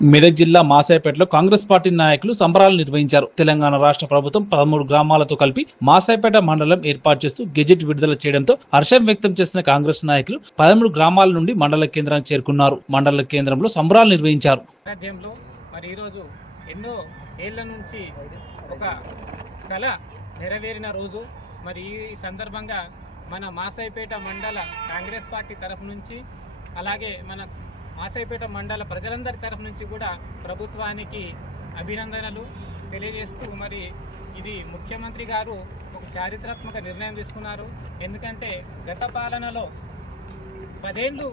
మెదక్ జిల్లా మాసాయిపేటలో కాంగ్రెస్ పార్టీ నాయకులు సంబరాలు నిర్వహించారు. తెలంగాణ రాష్ట్ర ప్రభుత్వం 13 గ్రామాలతో కలిపి మాసాయిపేట మండలం ఏర్పాటు చేస్తూ గెజెట్ విడుదల చేయడంతో హర్షం వ్యక్తం చేసిన కాంగ్రెస్ నాయకులు 13 గ్రామాల నుండి మండల కేంద్రానికి చేరుకున్నారు. మండల కేంద్రంలో సంబరాలు నిర్వహించారు. మరి ఈరోజు ఎన్నో ఏళ్ల నుంచి ఒక కళ నెరవేరిన రోజు. మరి ఈ సందర్భంగా మన మాసాయిపేట మండల కాంగ్రెస్ పార్టీ తరఫు నుంచి అలాగే మన మాసాయిపేట మండల ప్రజలందరి తరఫు నుంచి కూడా ప్రభుత్వానికి అభినందనలు తెలియజేస్తూ, మరి ఇది ముఖ్యమంత్రి గారు ఒక చారిత్రాత్మక నిర్ణయం తీసుకున్నారు. ఎందుకంటే గత పాలనలో 10 ఏళ్ళు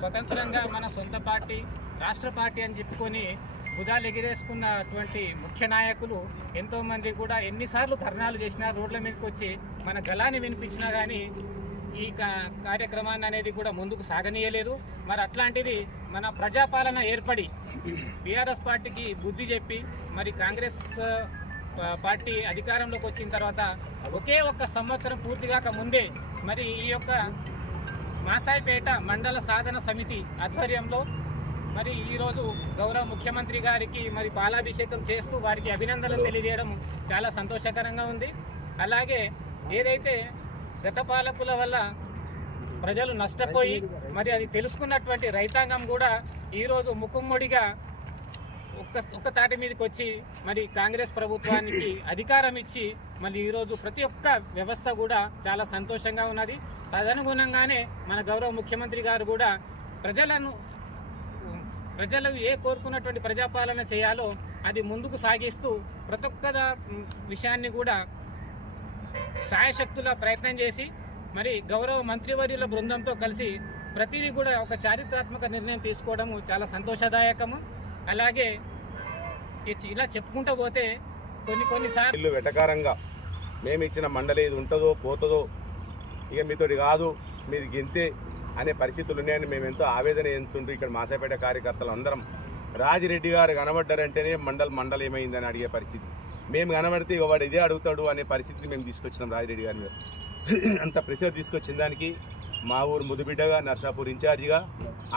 స్వతంత్రంగా మన సొంత పార్టీ, రాష్ట్ర పార్టీ అని చెప్పుకొని బుధాలు ఎగిరేసుకున్నటువంటి ముఖ్య నాయకులు ఎంతోమంది కూడా ఎన్నిసార్లు ధర్నాలు చేసినా, రోడ్ల మీదకి వచ్చి మన గళాన్ని వినిపించినా కానీ ఈ కార్యక్రమాన్ని అనేది కూడా ముందుకు సాగనీయలేదు. మరి అట్లాంటిది మన ప్రజాపాలన ఏర్పడి బీఆర్ఎస్ పార్టీకి బుద్ధి చెప్పి మరి కాంగ్రెస్ పార్టీ అధికారంలోకి వచ్చిన తర్వాత ఒకే ఒక్క సంవత్సరం పూర్తిగాక ముందే మరి ఈ యొక్క మాసాయిపేట మండల సాధన సమితి ఆధ్వర్యంలో మరి ఈరోజు గౌరవ ముఖ్యమంత్రి గారికి మరి పాలాభిషేకం చేస్తూ వారికి అభినందనలు తెలియజేయడం చాలా సంతోషకరంగా ఉంది. అలాగే ఏదైతే గత పాలకుల వల్ల ప్రజలు నష్టపోయి మరి అది తెలుసుకున్నటువంటి రైతాంగం కూడా ఈరోజు ముక్కుమ్మడిగా ఒక్క తాటి మీదకి వచ్చి మరి కాంగ్రెస్ ప్రభుత్వానికి అధికారం ఇచ్చి మరి ఈరోజు ప్రతి ఒక్క వ్యవస్థ కూడా చాలా సంతోషంగా ఉన్నది. తదనుగుణంగానే మన గౌరవ ముఖ్యమంత్రి గారు కూడా ప్రజలు కోరుకున్నటువంటి ప్రజాపాలన చేయాలో అది ముందుకు సాగిస్తూ ప్రతి ఒక్క విషయాన్ని కూడా సాయశక్తుల ప్రయత్నం చేసి మరి గౌరవ మంత్రివర్యుల బృందంతో కలిసి ప్రతిదీ కూడా ఒక చారిత్రాత్మక నిర్ణయం తీసుకోవడం చాలా సంతోషదాయకము. అలాగే ఇలా చెప్పుకుంటూ పోతే కొన్నిసార్లు వెటకారంగా మేము ఇచ్చిన మండలి ఇది ఉంటుందో పోతుందో ఇక మీతోటి కాదు మీది గింతే అనే పరిస్థితులు ఉన్నాయని మేము ఎంతో ఆవేదన చెందుతుంటూ ఇక్కడ మాసాయిపేట కార్యకర్తలు అందరం రాజిరెడ్డి గారు కనబడ్డారంటేనే మండలం ఏమైందని అడిగే పరిస్థితి, మేము కనబడితే వాడు ఇదే అడుగుతాడు అనే పరిస్థితిని మేము తీసుకొచ్చినాం రాజిరెడ్డి గారి మీద. అంత ప్రెషర్ తీసుకొచ్చిన దానికి మా ఊరు ముదుబిడ్డగా నర్సాపూర్ ఇన్ఛార్జిగా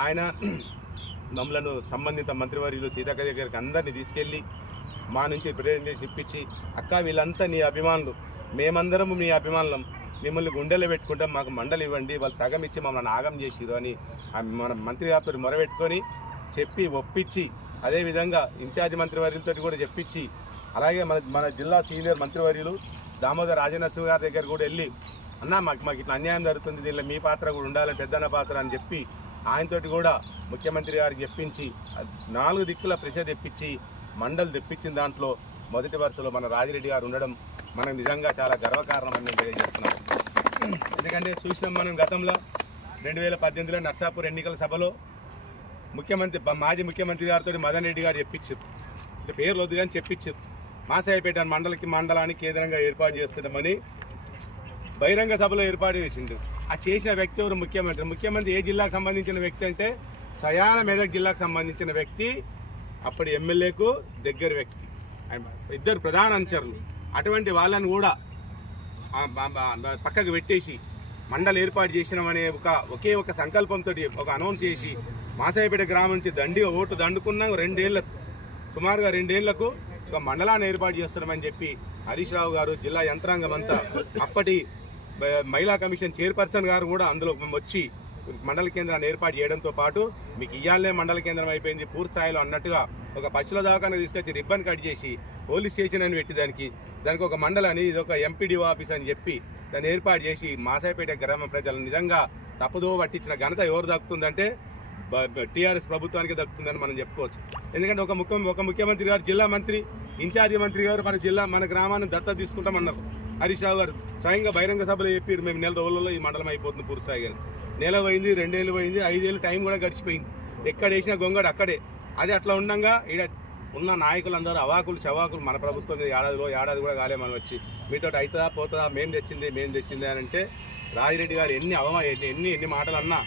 ఆయన మమ్మలను సంబంధిత మంత్రివర్యులు సీతక్క దగ్గరికి అందరినీ తీసుకెళ్ళి మా నుంచి ప్రెజెంటేషన్ ఇప్పించి, అక్క వీళ్ళంతా నీ అభిమానులు, మేమందరము మీ అభిమానులం, మిమ్మల్ని గుండెలో పెట్టుకుంటాం, మాకు మండలి ఇవ్వండి, వాళ్ళు సగం ఇచ్చి మమ్మల్ని ఆగం చేసిరు అని మన మంత్రి గారితో మొరబెట్టుకొని చెప్పి ఒప్పించి, అదేవిధంగా ఇన్ఛార్జి మంత్రివర్యులతో కూడా చెప్పించి, అలాగే మన జిల్లా సీనియర్ మంత్రివర్యులు దామోదర్ రాజనరసింహ గారి దగ్గర కూడా వెళ్ళి అన్న మాకు ఇట్లా అన్యాయం జరుగుతుంది, దీనిలో మీ పాత్ర కూడా ఉండాలి, పెద్దన్న పాత్ర అని చెప్పి ఆయనతోటి కూడా ముఖ్యమంత్రి గారికి చెప్పించి 4 దిక్కుల ప్రెషర్ తెప్పించి మండలి తెప్పించిన దాంట్లో మొదటి వరుసలో మన రాజిరెడ్డి గారు ఉండడం మనకు నిజంగా చాలా గర్వకారణం అని తెలియజేస్తున్నాం. ఎందుకంటే చూసినాం మనం గతంలో 2018లో నర్సాపూర్ ఎన్నికల సభలో మాజీ ముఖ్యమంత్రి గారితో మదన్ రెడ్డి గారు చెప్పించారు, పేర్లు వద్దు కానీ చెప్పించారు, మాసాయిపేట మండలానికి కేంద్రంగా ఏర్పాటు చేస్తున్నామని బహిరంగ సభలో ఏర్పాటు చేసిండు. ఆ చేసిన వ్యక్తి ఎవరు? ముఖ్యమంత్రి ఏ జిల్లాకు సంబంధించిన వ్యక్తి అంటే సయాన మెదక్ జిల్లాకు సంబంధించిన వ్యక్తి, అప్పటి ఎమ్మెల్యేకు దగ్గర వ్యక్తి, ఇద్దరు ప్రధాన అనుచరులు. అటువంటి వాళ్ళని కూడా పక్కకు పెట్టేసి మండలి ఏర్పాటు చేసినామనే ఒకే ఒక సంకల్పంతో ఒక అనౌన్స్ చేసి మాసాయిపేట గ్రామం నుంచి ఓటు దండుకున్నాం. సుమారుగా 2 ఏళ్లకు ఒక మండలాన్ని ఏర్పాటు చేస్తున్నామని చెప్పి హరీష్ రావు గారు, జిల్లా యంత్రాంగం అంతా, అప్పటి మహిళా కమిషన్ చైర్పర్సన్ గారు కూడా అందులో వచ్చి మండల కేంద్రాన్ని ఏర్పాటు చేయడంతో పాటు మీకు ఇయ్యాలనే మండల కేంద్రం అయిపోయింది పూర్తి స్థాయిలో అన్నట్టుగా ఒక పశువుల దవాఖాన తీసుకొచ్చి రిబ్బన్ కట్ చేసి పోలీస్ స్టేషన్ అని పెట్టి దానికి ఒక మండలాన్ని ఇది ఒక ఎంపీడీఓ ఆఫీస్ అని చెప్పి దాన్ని ఏర్పాటు చేసి మాసాయిపేట గ్రామ ప్రజలు నిజంగా తప్పుదో పట్టించిన ఘనత ఎవరు దక్కుతుందంటే టీఆర్ఎస్ ప్రభుత్వానికి దక్కుతుందని మనం చెప్పుకోవచ్చు. ఎందుకంటే ఒక ముఖ్యమంత్రి గారు, జిల్లా మంత్రి, ఇన్ఛార్జి మంత్రి గారు మన గ్రామాన్ని దత్తత తీసుకుంటామన్నారు. హరీష్ రావు గారు స్వయంగా బహిరంగ సభలో చెప్పారు, మేము 4 రోజుల్లో ఈ మండలం అయిపోతుంది పూర్తి స్థాయిగా. 1 నెల పోయింది, 2 ఏళ్ళు పోయింది, 5 ఏళ్ళు టైం కూడా గడిచిపోయింది. ఎక్కడ వేసిన గొంగడు అక్కడే. అది అట్లా ఉండగా ఇక్కడ ఉన్న నాయకులందరూ అవాకులు చవాకులు మన ప్రభుత్వం ఏడాది కూడా కాలే మనం వచ్చి మీతో అవుతుందా పోతుందా మేము తెచ్చింది అని అంటే రాజిరెడ్డి గారు ఎన్ని మాటలు అన్నా,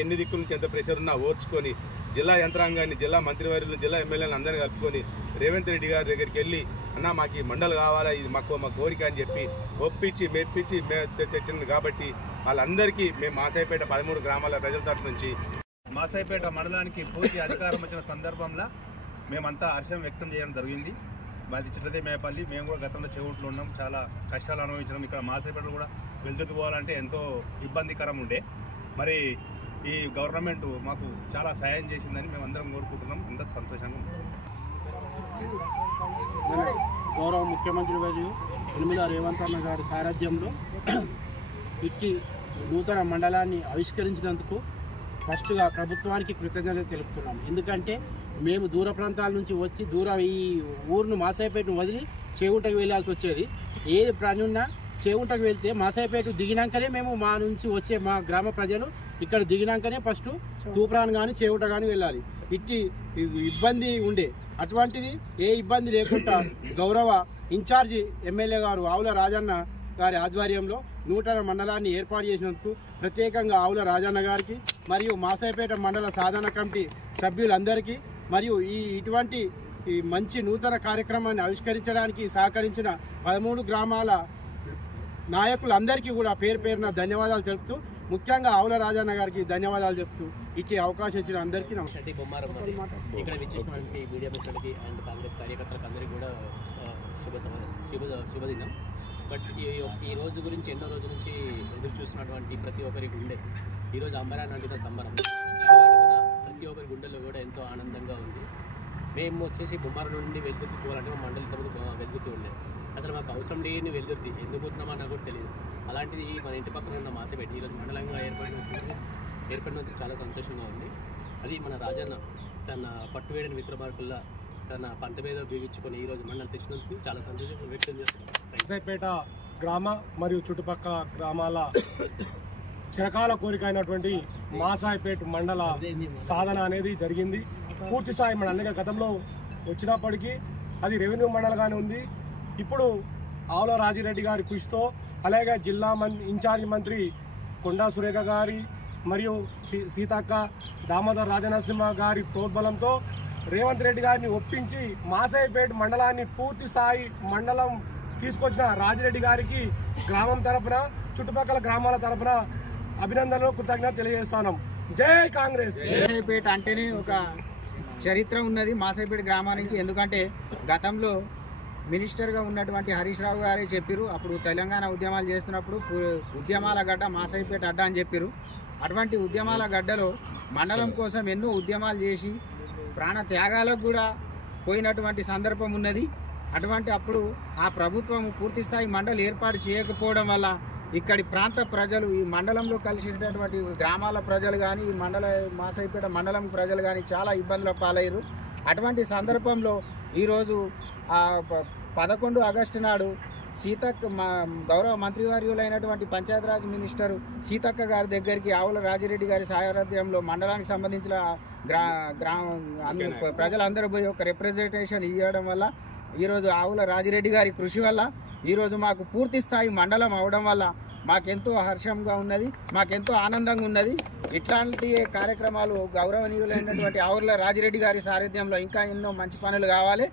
ఎన్ని దిక్కుల నుంచి ఎంత ప్రెషర్ ఉన్నా ఓర్చుకొని జిల్లా యంత్రాంగాన్ని, జిల్లా మంత్రివర్యులు, జిల్లా ఎమ్మెల్యేలను అందరినీ కలుపుకొని రేవంత్ రెడ్డి గారి దగ్గరికి వెళ్ళి అన్న మాకు ఈ మండలి కావాలా, ఇది మా కోరిక అని చెప్పి ఒప్పించి మెప్పించి తెచ్చింది. కాబట్టి వాళ్ళందరికీ మేము మాసాయిపేట 13 గ్రామాల ప్రజల తరఫు నుంచి మాసాయిపేట మండలానికి పూర్తి అధికారం వచ్చిన సందర్భంలో మేమంతా హర్షం వ్యక్తం చేయడం జరిగింది. మాది చిట్లదే మేపల్లి. మేము కూడా గతంలో చెవుట్లో ఉన్నాం, చాలా కష్టాలు అనుభవించినాం. ఇక్కడ మాసేపేటలో కూడా వెళ్తుకు పోవాలంటే ఎంతో ఇబ్బందికరం ఉండే. మరి ఈ గవర్నమెంట్ మాకు చాలా సాయం చేసిందని మేము అందరం కోరుకుంటున్నాం. అందరూ సంతోషంగా ఉన్నాం. గౌరవ ముఖ్యమంత్రి వర్యులు యనమల రేవంత్ అన్న గారి సారథ్యంలో ఇట్టి నూతన మండలాన్ని ఆవిష్కరించినందుకు ఫస్ట్గా ప్రభుత్వానికి కృతజ్ఞతలు తెలుపుతున్నాం. ఎందుకంటే మేము దూర ప్రాంతాల నుంచి వచ్చి ఈ ఊరును మాసాయిపేటను వదిలి చేగుంటకు వెళ్ళాల్సి వచ్చేది. ఏది పని ఉన్నా చేగుంటకు వెళ్తే మాసాయిపేట దిగినాకనే మేము మా నుంచి వచ్చే మా గ్రామ ప్రజలు ఇక్కడ దిగినాకనే ఫస్ట్ తూప్రాన్ కానీ చేగుంట కానీ వెళ్ళాలి. ఇట్టి ఇబ్బంది ఉండే, అటువంటిది ఏ ఇబ్బంది లేకుండా గౌరవ ఇన్ఛార్జి ఎమ్మెల్యే గారు ఆవుల రాజన్న గారి ఆధ్వర్యంలో నూతన మండలాన్ని ఏర్పాటు చేసినందుకు ప్రత్యేకంగా ఆవుల రాజన్న గారికి మరియు మాసాయిపేట మండల సాధన కమిటీ సభ్యులందరికీ మరియు ఇటువంటి మంచి నూతన కార్యక్రమాన్ని ఆవిష్కరించడానికి సహకరించిన 13 గ్రామాల నాయకులందరికీ కూడా పేరు పేరున ధన్యవాదాలు తెలుపుతూ, ముఖ్యంగా ఆవుల రాజన్న గారికి ధన్యవాదాలు చెప్తూ ఇచ్చే అవకాశం ఇచ్చిన అందరికీ నమస్కారం. ఇక్కడ విచ్చేసినటువంటి మీడియా మిత్రులకి అండ్ కాంగ్రెస్ కార్యకర్తలకు అందరికీ కూడా శుభదినం. బట్ ఈ రోజు గురించి ఎన్నో రోజుల నుంచి ఎదురు చూస్తున్నటువంటి ప్రతి ఒక్కరి గుండె ఈరోజు అంబరాన్ అంటున్న సంబరం. ప్రతి ఒక్కరి గుండెల్లో కూడా ఎంతో ఆనందంగా ఉంది. మేము వచ్చేసి బొమ్మారం నుండి వెలుగుతూ పోవాలంటే మా మండలి తమకు వెలుగుతూ ఉండే. అసలు మాకు అవసరం లేని వెలుగుతుంది, ఎందుకు పోతున్నామో నాకు కూడా తెలియదు. అలాంటిది మన ఇంటి పక్కన ఉన్న మాసేపేట ఈరోజు మండలంగా ఏర్పడినందుకు చాలా సంతోషంగా ఉంది. అది మన రాజన్న తన పట్టువేడిన విక్రమార్కుల్లా తన పంట మీద బిగించుకొని ఈరోజు మండలి తెచ్చినందుకు చాలా సంతోషం వ్యక్తం చేస్తున్నాం. మాసాయిపేట గ్రామ మరియు చుట్టుపక్కల గ్రామాల చిరకాల కోరిక అయినటువంటి మాసాయిపేట మండల సాధన అనేది జరిగింది. పూర్తి స్థాయి మన అన్ని గతంలో వచ్చినప్పటికీ అది రెవెన్యూ మండలంగానే ఉంది. ఇప్పుడు ఆవుల రాజిరెడ్డి గారి కృషితో, అలాగే జిల్లా ఇన్ఛార్జి మంత్రి కొండా సురేఖ గారి మరియు సీతక్క, దామోదర్ రాజనరసింహ గారి ప్రోద్బలంతో రేవంత్ రెడ్డి గారిని ఒప్పించి మాసాయిపేట మండలాన్ని పూర్తి స్థాయి మండలం తీసుకొచ్చిన రాజిరెడ్డి గారికి గ్రామం తరపున, చుట్టుపక్కల గ్రామాల తరపున అభినందనలు, కృతజ్ఞత తెలియజేస్తున్నాం. జై కాంగ్రెస్. మాసాయిపేట అంటేనే ఒక చరిత్ర ఉన్నది మాసాయిపేట గ్రామానికి. ఎందుకంటే గతంలో మినిస్టర్గా ఉన్నటువంటి హరీష్ రావు గారే చెప్పారు, అప్పుడు తెలంగాణ ఉద్యమాలు చేస్తున్నప్పుడు ఉద్యమాల గడ్డ మాసాయిపేట అడ్డ అని చెప్పారు. అటువంటి ఉద్యమాల గడ్డలో మండలం కోసం ఎన్నో ఉద్యమాలు చేసి ప్రాణ త్యాగాలకు కూడా పోయినటువంటి సందర్భం ఉన్నది. అటువంటి అప్పుడు ఆ ప్రభుత్వం పూర్తిస్థాయి మండలి ఏర్పాటు చేయకపోవడం వల్ల ఇక్కడి ప్రాంత ప్రజలు, ఈ మండలంలో కలిసినటువంటి గ్రామాల ప్రజలు కానీ, ఈ మాసాయిపేట మండలం ప్రజలు కానీ చాలా ఇబ్బందుల పాలయ్యారు. అటువంటి సందర్భంలో ఈరోజు 11 ఆగస్టు నాడు సీతక్క, గౌరవ మంత్రివర్యులైనటువంటి పంచాయతీరాజ్ మినిస్టర్ సీతక్క గారి దగ్గరికి ఆవుల రాజిరెడ్డి గారి సారథ్యంలో మండలానికి సంబంధించిన ప్రజలందరూ పోయి ఒక రిప్రజెంటేషన్ ఇవ్వడం వల్ల ఈరోజు ఆవుల రాజిరెడ్డి గారి కృషి వల్ల ఈరోజు మాకు పూర్తి స్థాయి మండలం అవడం వల్ల మాకెంతో హర్షంగా ఉన్నది, మాకెంతో ఆనందంగా ఉన్నది. ఇట్లాంటి కార్యక్రమాలు గౌరవనీయులైనటువంటి ఆవుల రాజిరెడ్డి గారి సారథ్యంలో ఇంకా ఎన్నో మంచి పనులు కావాలి.